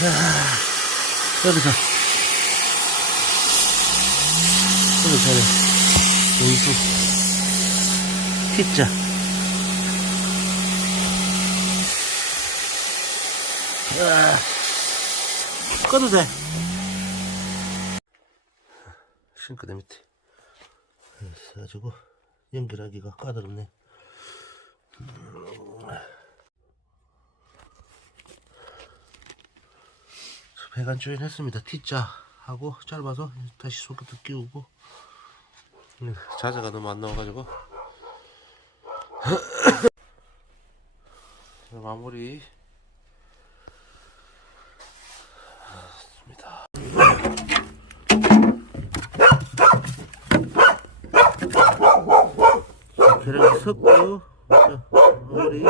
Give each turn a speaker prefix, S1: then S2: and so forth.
S1: 여기서 여기서 운수 T자. 아, 꺼도 돼. 싱크대 밑에. 그래가지고 연결하기가 까다롭네 배관 조인했습니다. T자 하고 짧아서 다시 소켓도 끼우고. 음, 자재가 너무 안 나와가지고. 마무리. 했습니다. 자, 계량기 섞고. 자, 마무리